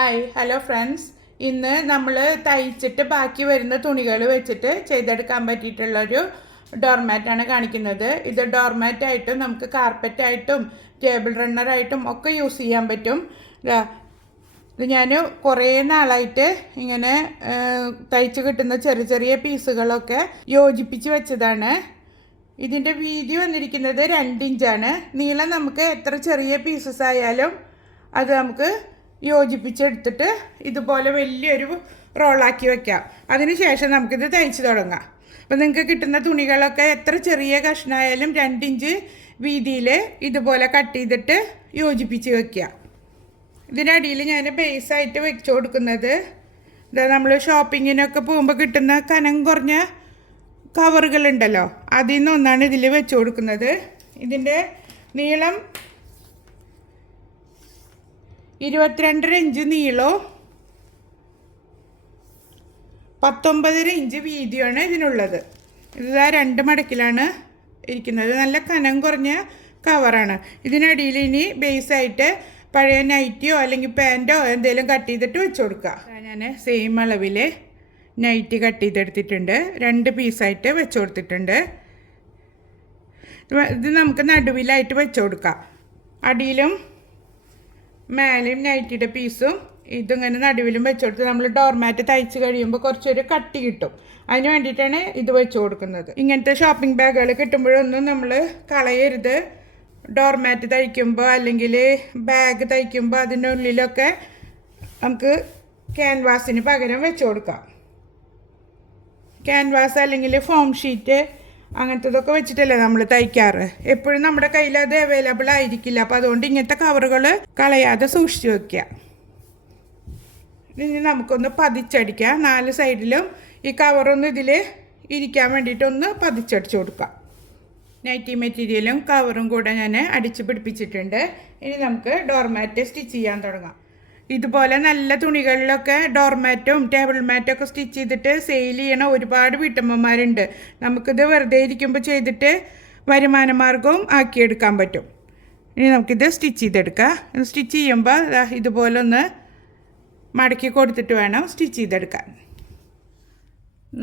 Hi hello friends. ഇന്ന് നമ്മൾ തയ്ച്ചിട്ട് ബാക്കി വരുന്ന തുണികൾ വെച്ചിട്ട് ചെയ്തെടുക്കാൻ പറ്റിയിട്ടുള്ളൊരു ഡോർമാറ്റാണ് കാണിക്കുന്നത്. ഇത് ഡോർമാറ്റായിട്ടും നമുക്ക് കാർപ്പറ്റായിട്ടും ടേബിൾ റണ്ണറായിട്ടും ഒക്കെ യൂസ് ചെയ്യാൻ പറ്റും. ഇത് ഞാൻ കുറേ നാളായിട്ട് ഇങ്ങനെ തയ്ച്ച് കിട്ടുന്ന ചെറിയ ചെറിയ പീസുകളൊക്കെ യോജിപ്പിച്ച് വെച്ചതാണ്. ഇതിൻ്റെ വീതി വന്നിരിക്കുന്നത് 2 ഇഞ്ചാണ്. നീളം നമുക്ക് എത്ര ചെറിയ പീസസ് ആയാലും അത് നമുക്ക് യോജിപ്പിച്ചെടുത്തിട്ട് ഇതുപോലെ വലിയൊരു റോളാക്കി വെക്കാം. അതിനുശേഷം നമുക്കിത് തയ്ച്ച് തുടങ്ങാം. അപ്പോൾ നിങ്ങൾക്ക് കിട്ടുന്ന തുണികളൊക്കെ എത്ര ചെറിയ കഷ്ണമായാലും 2 ഇഞ്ച് വീതിയിൽ ഇതുപോലെ കട്ട് ചെയ്തിട്ട് യോജിപ്പിച്ച് വെക്കുക. ഇതിനടിയിൽ ഞാൻ ബേസായിട്ട് വെച്ച് കൊടുക്കുന്നത് ഇതാ, നമ്മൾ ഷോപ്പിങ്ങിനൊക്കെ പോകുമ്പോൾ കിട്ടുന്ന കനം കുറഞ്ഞ കവറുകളുണ്ടല്ലോ, അതിൽ നിന്ന് ഒന്നാണ് ഇതിൽ വെച്ച് കൊടുക്കുന്നത്. ഇതിൻ്റെ നീളം 22.5 ഇഞ്ച് നീളവും 19.5 ഇഞ്ച് വീതിയാണ് ഇതിനുള്ളത്. ഇതാ 2 മടക്കിലാണ് ഇരിക്കുന്നത്. നല്ല കനം കുറഞ്ഞ കവറാണ്. ഇതിനടിയിൽ ഇനി ബേസായിട്ട് പഴയ നൈറ്റിയോ അല്ലെങ്കിൽ പാൻറ്റോ എന്തെങ്കിലും കട്ട് ചെയ്തിട്ട് വെച്ച് കൊടുക്കുക. ഞാൻ സെയിം അളവിൽ നൈറ്റി കട്ട് ചെയ്തെടുത്തിട്ടുണ്ട്. 2 പീസായിട്ട് വെച്ച് കൊടുത്തിട്ടുണ്ട്. ഇത് നമുക്ക് നടുവിലായിട്ട് വെച്ച് കൊടുക്കാം. അടിയിലും മേലെയും നൈറ്റിയുടെ പീസും ഇതിങ്ങനെ നടുവിലും വെച്ച് കൊടുത്ത് നമ്മൾ ഡോർമാറ്റ് തയ്ച്ച് കഴിയുമ്പോൾ കുറച്ചൊരു കട്ടി കിട്ടും. അതിന് വേണ്ടിയിട്ടാണ് ഇത് വെച്ച് കൊടുക്കുന്നത്. ഇങ്ങനത്തെ ഷോപ്പിംഗ് ബാഗുകൾ കിട്ടുമ്പോഴൊന്നും നമ്മൾ കളയരുത്. ഡോർമാറ്റ് തയ്ക്കുമ്പോൾ അല്ലെങ്കിൽ ബാഗ് തയ്ക്കുമ്പോൾ അതിൻ്റെ ഉള്ളിലൊക്കെ നമുക്ക് ക്യാൻവാസിന് പകരം വെച്ച് കൊടുക്കാം. ക്യാൻവാസ് അല്ലെങ്കിൽ ഫോം ഷീറ്റ് അങ്ങനത്തതൊക്കെ വെച്ചിട്ടല്ലേ നമ്മൾ തയ്ക്കാറ്. എപ്പോഴും നമ്മുടെ കയ്യിൽ അത് അവൈലബിൾ ആയിരിക്കില്ല. അപ്പോൾ അതുകൊണ്ട് ഇങ്ങനത്തെ കവറുകൾ കളയാതെ സൂക്ഷിച്ച് വയ്ക്കുക. ഇനി നമുക്കൊന്ന് പതിച്ചടിക്കാം. 4 സൈഡിലും ഈ കവറൊന്ന് ഇതിൽ ഇരിക്കാൻ വേണ്ടിയിട്ടൊന്ന് പതിച്ചടിച്ച് കൊടുക്കാം. നൈറ്റി മെറ്റീരിയലും കവറും കൂടെ ഞാൻ അടിച്ച് പിടിപ്പിച്ചിട്ടുണ്ട്. ഇനി നമുക്ക് ഡോർമാറ്റ് സ്റ്റിച്ച് ചെയ്യാൻ തുടങ്ങാം. ഇതുപോലെ നല്ല തുണികളിലൊക്കെ ഡോർമാറ്റും ടേബിൾ മാറ്റൊക്കെ സ്റ്റിച്ച് ചെയ്തിട്ട് സെയിൽ ചെയ്യണ ഒരുപാട് വീട്ടമ്മമാരുണ്ട്. നമുക്കിത് വെറുതെ ഇരിക്കുമ്പോൾ ചെയ്തിട്ട് വരുമാന മാർഗവും ആക്കിയെടുക്കാൻ പറ്റും. ഇനി നമുക്കിത് സ്റ്റിച്ച് ചെയ്തെടുക്കാം. സ്റ്റിച്ച് ചെയ്യുമ്പോൾ ഇതുപോലെ ഒന്ന് മടക്കി കൊടുത്തിട്ട് വേണം സ്റ്റിച്ച് ചെയ്തെടുക്കാൻ.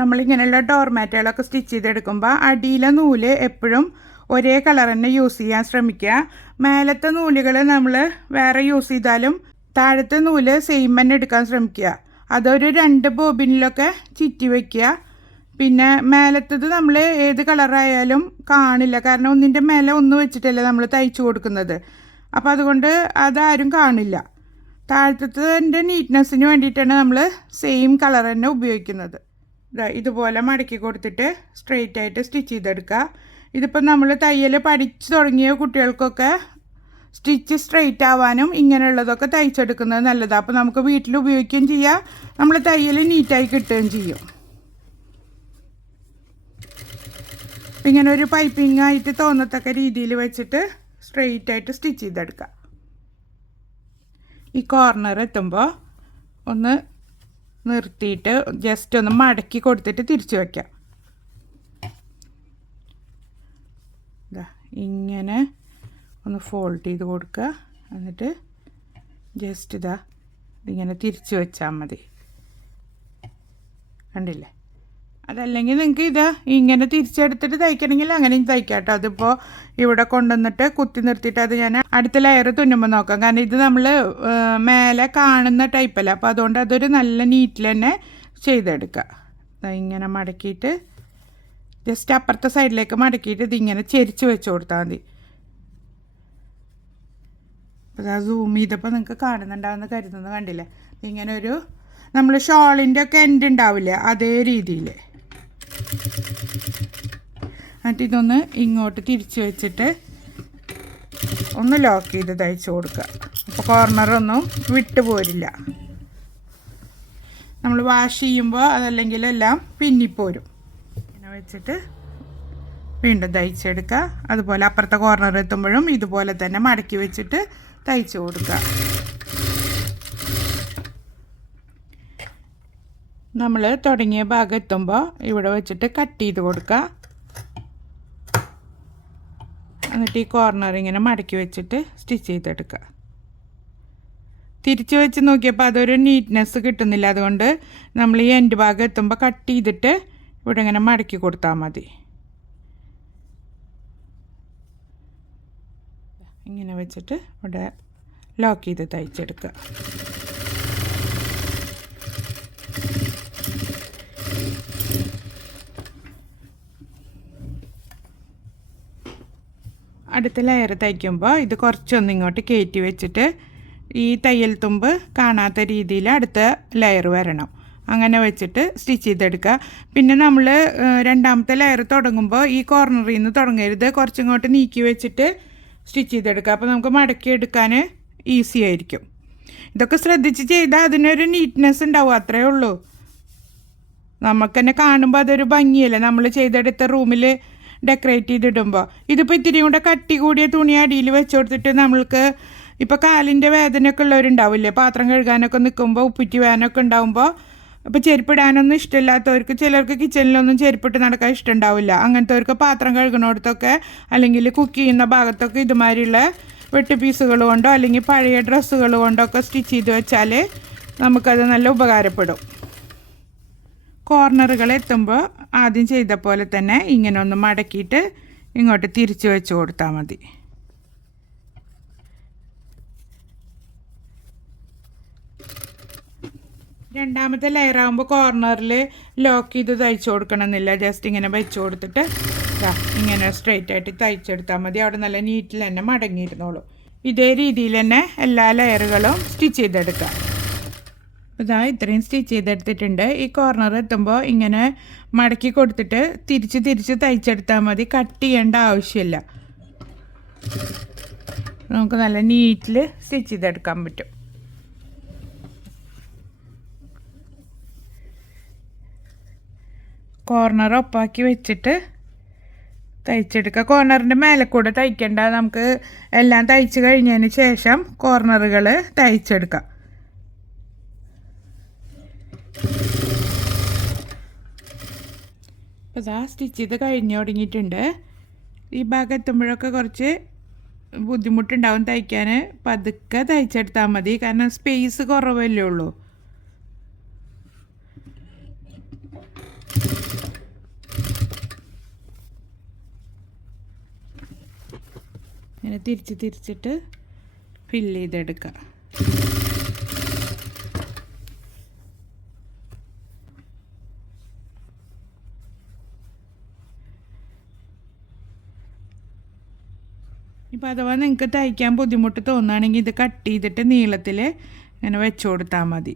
നമ്മളിങ്ങനെയുള്ള ഡോർമാറ്റുകളൊക്കെ സ്റ്റിച്ച് ചെയ്തെടുക്കുമ്പോൾ അടിയിലെ നൂല് എപ്പോഴും ഒരേ കളർ തന്നെ യൂസ് ചെയ്യാൻ ശ്രമിക്കുക. മേലത്തെ നൂലുകൾ നമ്മൾ വേറെ യൂസ് ചെയ്താലും താഴത്തെ നൂല് സെയിം തന്നെ എടുക്കാൻ ശ്രമിക്കുക. അതൊരു 2 ബോബിനിലൊക്കെ ചുറ്റി വയ്ക്കുക. പിന്നെ മേലത്തത് നമ്മൾ ഏത് കളറായാലും കാണില്ല, കാരണം ഒന്നിൻ്റെ മേലെ ഒന്ന് വെച്ചിട്ടല്ലേ നമ്മൾ തയ്ച്ചു കൊടുക്കുന്നത്. അപ്പോൾ അതുകൊണ്ട് അതാരും കാണില്ല. താഴത്തതിൻ്റെ നീറ്റ്നെസ്സിന് വേണ്ടിയിട്ടാണ് നമ്മൾ സെയിം കളർ തന്നെ ഉപയോഗിക്കുന്നത്. ഇതുപോലെ മടക്കി കൊടുത്തിട്ട് സ്ട്രെയിറ്റ് ആയിട്ട് സ്റ്റിച്ച് ചെയ്തെടുക്കുക. ഇതിപ്പോൾ നമ്മൾ തയ്യൽ പഠിച്ചു തുടങ്ങിയ കുട്ടികൾക്കൊക്കെ സ്റ്റിച്ച് സ്ട്രെയിറ്റ് ആവാനും ഇങ്ങനെയുള്ളതൊക്കെ തയ്ച്ചെടുക്കുന്നത് നല്ലതാണ്. അപ്പോൾ നമുക്ക് വീട്ടിൽ ഉപയോഗിക്കുകയും ചെയ്യാം, നമ്മൾ തയ്യൽ നീറ്റായി കിട്ടുകയും ചെയ്യും. ഇങ്ങനെ ഒരു പൈപ്പിംഗ് ആയിട്ട് തോന്നത്തക്ക രീതിയിൽ വെച്ചിട്ട് സ്ട്രെയിറ്റ് ആയിട്ട് സ്റ്റിച്ച് ചെയ്തെടുക്കുക. ഈ കോർണർ എത്തുമ്പോൾ ഒന്ന് നിർത്തിയിട്ട് ജസ്റ്റ് ഒന്ന് മടക്കി കൊടുത്തിട്ട് തിരിച്ചു വയ്ക്കാം. ഇങ്ങനെ ഒന്ന് ഫോൾഡ് ചെയ്ത് കൊടുക്കുക. എന്നിട്ട് ജസ്റ്റ് ഇതിങ്ങനെ തിരിച്ച് വെച്ചാൽ മതി. കണ്ടില്ലേ? അതല്ലെങ്കിൽ നിങ്ങൾക്ക് ഇങ്ങനെ തിരിച്ചെടുത്തിട്ട് തയ്ക്കണമെങ്കിൽ അങ്ങനെയും തയ്ക്കാം കേട്ടോ. അതിപ്പോൾ ഇവിടെ കൊണ്ടുവന്നിട്ട് കുത്തി നിർത്തിയിട്ട് അത് ഞാൻ അടുത്ത ലെയർ തുന്നുമ്പോൾ നോക്കാം. കാരണം ഇത് നമ്മൾ മേലെ കാണുന്ന ടൈപ്പല്ല. അപ്പോൾ അതുകൊണ്ട് അതൊരു നല്ല നീറ്റിൽ തന്നെ ചെയ്തെടുക്കുക. ഇങ്ങനെ മടക്കിയിട്ട് ജസ്റ്റ് അപ്പുറത്തെ സൈഡിലേക്ക് മടക്കിയിട്ട് ഇതിങ്ങനെ ചെരിച്ച് വെച്ച് കൊടുത്താൽ മതി. അപ്പോൾ സൂം ചെയ്തപ്പോൾ നിങ്ങൾക്ക് കാണുന്നുണ്ടാവുമെന്ന് കരുതുന്നത് കണ്ടില്ലേ? ഇങ്ങനെ ഒരു നമ്മൾ ഷോളിൻ്റെ ഒക്കെ എൻഡ് ഉണ്ടാവില്ലേ, അതേ രീതിയിൽ. എന്നിട്ട് ഇതൊന്ന് ഇങ്ങോട്ട് തിരിച്ച് വെച്ചിട്ട് ഒന്ന് ലോക്ക് ചെയ്ത് തയ്ച്ച് കൊടുക്കുക. അപ്പോൾ കോർണറൊന്നും വിട്ടു പോരില്ല. നമ്മൾ വാഷ് ചെയ്യുമ്പോൾ അതല്ലെങ്കിൽ എല്ലാം പിന്നിപ്പോരും. ഇങ്ങനെ വെച്ചിട്ട് വീണ്ടും തയ്ച്ചെടുക്കുക. അതുപോലെ അപ്പുറത്തെ കോർണർ എത്തുമ്പോഴും ഇതുപോലെ തന്നെ മടക്കി വെച്ചിട്ട് തയ്ച്ച് കൊടുക്കുക. നമ്മൾ തുടങ്ങിയ ഭാഗം എത്തുമ്പോൾ ഇവിടെ വെച്ചിട്ട് കട്ട് ചെയ്ത് കൊടുക്കുക. എന്നിട്ട് ഈ കോർണർ ഇങ്ങനെ മടക്കി വെച്ചിട്ട് സ്റ്റിച്ച് ചെയ്തെടുക്കുക. തിരിച്ച് വെച്ച് നോക്കിയപ്പോൾ അതൊരു നീറ്റ്നെസ് കിട്ടുന്നില്ല. അതുകൊണ്ട് നമ്മൾ ഈ എൻഡ് ഭാഗം എത്തുമ്പോൾ കട്ട് ചെയ്തിട്ട് ഇവിടെ ഇങ്ങനെ മടക്കി കൊടുത്താൽ മതി. ഇങ്ങനെ വെച്ചിട്ട് ഇവിടെ ലോക്ക് ചെയ്ത് തയ്ച്ചെടുക്കുക. അടുത്ത ലെയർ തയ്ക്കുമ്പോൾ ഇത് കുറച്ചൊന്ന് ഇങ്ങോട്ട് കയറ്റി വെച്ചിട്ട് ഈ തയ്യൽ തുമ്പ് കാണാത്ത രീതിയിൽ അടുത്ത ലെയർ വരണം. അങ്ങനെ വെച്ചിട്ട് സ്റ്റിച്ച് ചെയ്തെടുക്കുക. പിന്നെ നമ്മൾ രണ്ടാമത്തെ ലെയർ തുടങ്ങുമ്പോൾ ഈ കോർണറിൽ നിന്ന് തുടങ്ങരുത്, കുറച്ചിങ്ങോട്ട് നീക്കി വെച്ചിട്ട് സ്റ്റിച്ച് ചെയ്തെടുക്കുക. അപ്പോൾ നമുക്ക് മടക്കി എടുക്കാൻ ഈസി ആയിരിക്കും. ഇതൊക്കെ ശ്രദ്ധിച്ച് ചെയ്താൽ അതിനൊരു നീറ്റ്നെസ് ഉണ്ടാവും, അത്രയേ ഉള്ളൂ. നമുക്ക് തന്നെ കാണുമ്പോൾ അതൊരു ഭംഗിയല്ലേ നമ്മൾ ചെയ്തെടുത്ത റൂമിൽ ഡെക്കറേറ്റ് ചെയ്തിടുമ്പോൾ. ഇതിപ്പോൾ ഇത്തിരി കൂടെ കട്ടി കൂടിയ തുണി അടിയിൽ വെച്ച് കൊടുത്തിട്ട് നമ്മൾക്ക് ഇപ്പോൾ കാലിൻ്റെ വേദനയൊക്കെ ഉള്ളവരുണ്ടാവില്ലേ, പാത്രം കഴുകാനൊക്കെ നിൽക്കുമ്പോൾ ഉപ്പിറ്റി വേദനയൊക്കെ ഉണ്ടാകുമ്പോൾ ഇപ്പോൾ ചെരുപ്പിടാനൊന്നും ഇഷ്ടമില്ലാത്തവർക്ക്, ചിലർക്ക് കിച്ചണിലൊന്നും ചെരുപ്പിട്ട് നടക്കാൻ ഇഷ്ടമുണ്ടാവില്ല, അങ്ങനത്തെവർക്ക് പാത്രം കഴുകുന്നിടത്തൊക്കെ അല്ലെങ്കിൽ കുക്ക് ചെയ്യുന്ന ഭാഗത്തൊക്കെ ഇതുമാതിരിയുള്ള വെട്ട് പീസുകൾ കൊണ്ടോ അല്ലെങ്കിൽ പഴയ ഡ്രസ്സുകൾ കൊണ്ടൊക്കെ സ്റ്റിച്ച് ചെയ്ത് വെച്ചാൽ നമുക്കത് നല്ല ഉപകാരപ്പെടും. കോർണറുകൾ എത്തുമ്പോൾ ആദ്യം ചെയ്ത പോലെ തന്നെ ഇങ്ങനെ ഒന്ന് മടക്കിയിട്ട് ഇങ്ങോട്ട് തിരിച്ച് വെച്ച് കൊടുത്താൽ മതി. രണ്ടാമത്തെ ലെയർ ആകുമ്പോൾ കോർണറിൽ ലോക്ക് ചെയ്ത് തയ്ച്ചു കൊടുക്കണമെന്നില്ല, ജസ്റ്റ് ഇങ്ങനെ വെച്ച് കൊടുത്തിട്ട് ഇങ്ങനെ സ്ട്രെയിറ്റ് ആയിട്ട് തയ്ച്ചെടുത്താൽ മതി. അവിടെ നല്ല നീറ്റിൽ തന്നെ മടങ്ങിയിരുന്നോളൂ. ഇതേ രീതിയിൽ തന്നെ എല്ലാ ലെയറുകളും സ്റ്റിച്ച് ചെയ്തെടുക്കാം. ഇതാ ഇത്രയും സ്റ്റിച്ച് ചെയ്തെടുത്തിട്ടുണ്ട്. ഈ കോർണർ എത്തുമ്പോൾ ഇങ്ങനെ മടക്കി കൊടുത്തിട്ട് തിരിച്ച് തയ്ച്ചെടുത്താൽ മതി, കട്ട് ചെയ്യേണ്ട ആവശ്യമില്ല. നമുക്ക് നല്ല നീറ്റിൽ സ്റ്റിച്ച് ചെയ്തെടുക്കാൻ പറ്റും. കോർണർ ഒപ്പാക്കി വെച്ചിട്ട് തയ്ച്ചെടുക്കുക. കോർണറിൻ്റെ മേലെ കൂടെ തയ്ക്കേണ്ട, നമുക്ക് എല്ലാം തയ്ച്ച് കഴിഞ്ഞതിന് ശേഷം കോർണറുകൾ തയ്ച്ചെടുക്കാം. അപ്പോൾ ഇതാ സ്റ്റിച്ച് ചെയ്ത് കഴിഞ്ഞ് തുടങ്ങിയിട്ടുണ്ട്. ഈ ഭാഗം എത്തുമ്പോഴൊക്കെ കുറച്ച് ബുദ്ധിമുട്ടുണ്ടാവും തയ്ക്കാൻ, പതുക്കെ തയ്ച്ചെടുത്താൽ മതി, കാരണം സ്പേസ് കുറവല്ലേ ഉള്ളൂ. ഇങ്ങനെ തിരിച്ചിട്ട് ഫില്ല് ചെയ്തെടുക്കുക. ഇപ്പോൾ അഥവാ നിങ്ങൾക്ക് തയ്ക്കാൻ ബുദ്ധിമുട്ട് തോന്നുകയാണെങ്കിൽ ഇത് കട്ട് ചെയ്തിട്ട് നീളത്തിൽ ഇങ്ങനെ വെച്ച് കൊടുത്താൽ മതി.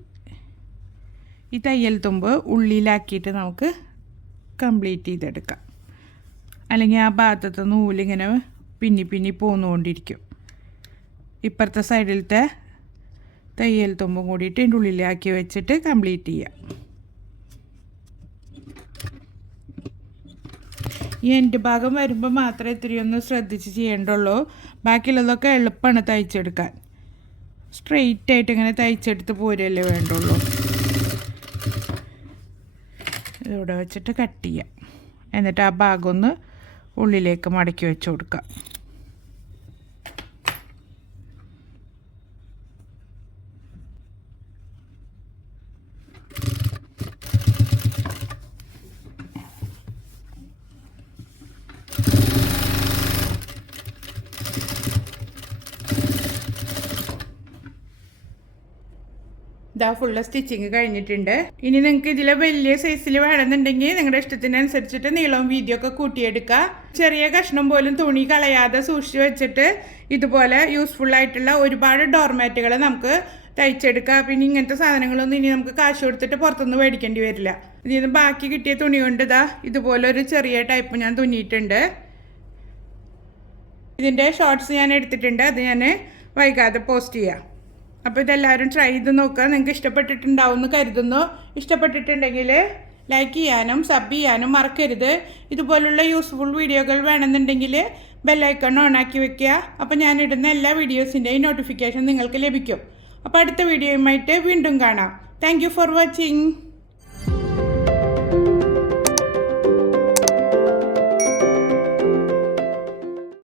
ഈ തയ്യൽ തുമ്പ് ഉള്ളിലാക്കിയിട്ട് നമുക്ക് കംപ്ലീറ്റ് ചെയ്തെടുക്കാം. അല്ലെങ്കിൽ ആ ഭാഗത്തെ നൂലിങ്ങനെ പിന്നി പോന്നുകൊണ്ടിരിക്കും. ഇപ്പുറത്തെ സൈഡിലത്തെ തയ്യൽ തുമ്പും കൂടിയിട്ട് ഇതിൻ്റെ ഉള്ളിലാക്കി വെച്ചിട്ട് കംപ്ലീറ്റ് ചെയ്യാം. ഈ എൻഡ് ഭാഗം വരുമ്പോൾ മാത്രമേ ഇത്തിരിയൊന്ന് ശ്രദ്ധിച്ച് ചെയ്യേണ്ടുള്ളൂ. ബാക്കിയുള്ളതൊക്കെ എളുപ്പമാണ് തയ്ച്ചെടുക്കാൻ. സ്ട്രെയിറ്റ് ആയിട്ട് ഇങ്ങനെ തയ്ച്ചെടുത്ത് പോരല്ലേ വേണ്ടുള്ളൂ. ഇതിവിടെ വെച്ചിട്ട് കട്ട് ചെയ്യാം. എന്നിട്ട് ആ ഭാഗം ഒന്ന് ഉള്ളിലേക്ക് മടക്കി വെച്ച് കൊടുക്കാം. ഇതാ ഫുള്ള് സ്റ്റിച്ചിങ് കഴിഞ്ഞിട്ടുണ്ട്. ഇനി നിങ്ങൾക്ക് ഇതിലെ വലിയ സൈസിൽ വേണമെന്നുണ്ടെങ്കിൽ നിങ്ങളുടെ ഇഷ്ടത്തിനനുസരിച്ചിട്ട് നീളവും വീതിയും ഒക്കെ കൂട്ടിയെടുക്കുക. ചെറിയ കഷ്ണം പോലും തുണി കളയാതെ സൂക്ഷിച്ച് വെച്ചിട്ട് ഇതുപോലെ യൂസ്ഫുൾ ആയിട്ടുള്ള ഒരുപാട് ഡോർമാറ്റുകൾ നമുക്ക് തയ്ച്ചെടുക്കുക. പിന്നെ ഇങ്ങനത്തെ സാധനങ്ങളൊന്നും ഇനി നമുക്ക് കാശ് കൊടുത്തിട്ട് പുറത്തുനിന്ന് മേടിക്കേണ്ടി വരില്ല. ഇതിന് ബാക്കി കിട്ടിയ തുണി കൊണ്ട് ഇതാ ഇതുപോലെ ഒരു ചെറിയ ടൈപ്പ് ഞാൻ തുന്നിയിട്ടുണ്ട്. ഇതിൻ്റെ ഷോർട്സ് ഞാൻ എടുത്തിട്ടുണ്ട്, അത് ഞാൻ വൈകാതെ പോസ്റ്റ് ചെയ്യാം. അപ്പോൾ ഇതെല്ലാവരും ട്രൈ ചെയ്ത് നോക്കുക. നിങ്ങൾക്ക് ഇഷ്ടപ്പെട്ടിട്ടുണ്ടാവും എന്ന് കരുതുന്നു. ഇഷ്ടപ്പെട്ടിട്ടുണ്ടെങ്കിൽ ലൈക്ക് ചെയ്യാനും സബ് ചെയ്യാനും മറക്കരുത്. ഇതുപോലുള്ള യൂസ്ഫുൾ വീഡിയോകൾ വേണമെന്നുണ്ടെങ്കിൽ ബെല്ലൈക്കൺ ഓണാക്കി വെക്കുക. അപ്പോൾ ഞാനിടുന്ന എല്ലാ വീഡിയോസിൻ്റെയും നോട്ടിഫിക്കേഷൻ നിങ്ങൾക്ക് ലഭിക്കും. അപ്പോൾ അടുത്ത വീഡിയോയുമായിട്ട് വീണ്ടും കാണാം. Thank you for watching.